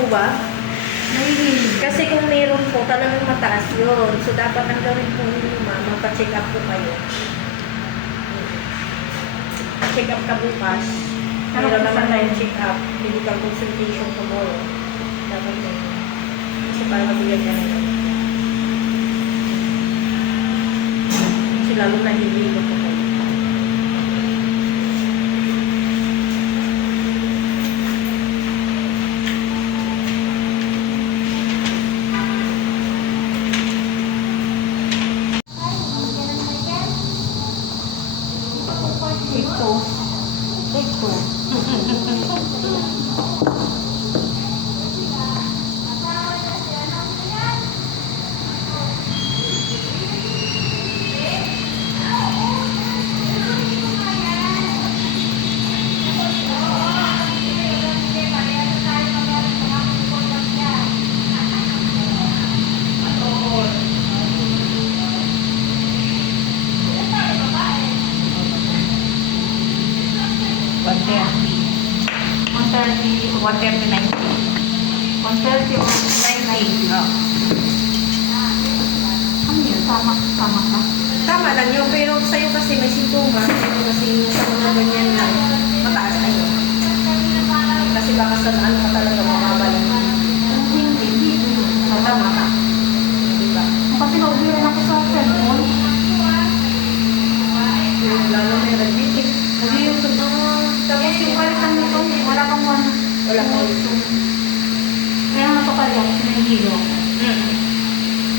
po ba? Mahihilig. Kasi kung meron po, talagang mataas yun. So, dapat ang gawin po ninyo, ma'am, magpa-check up po kayo. Check up ka bukas. Ano meron naman tayong check up. Medical consultation tomorrow. Dapat yun. Kasi para mabigyan ka nila. Kasi lalo nahihilog. 結構。130. 130, 130, 130, 130, 130. Ano yun? Tama, tama ka? Tama lang yun, pero sa'yo kasi may sintungan. Yung palitan nito, wala kang one. Wala kang gusto. Kaya napakali ako sa Nahihilo.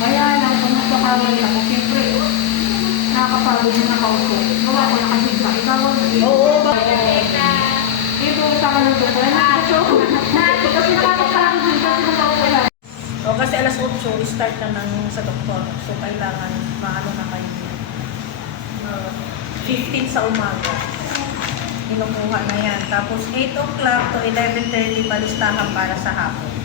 Kaya lang, kung napakamali ako, siyempre, nakakapagod yung nakaupo. Gawa ko nakasigla. Ikaw, Oo, ba? Ito, tama ng doktor. Nakakasyo. Kasi nakakapagod din kasi nakaupo lang. O kasi alas 8, start na ng sa doktor. So, kailangan maano na kayo. Uh, 15 sa umaga. Kinukuha na yan. Tapos 8 o'clock to 11.30 palistahan para sa hapon.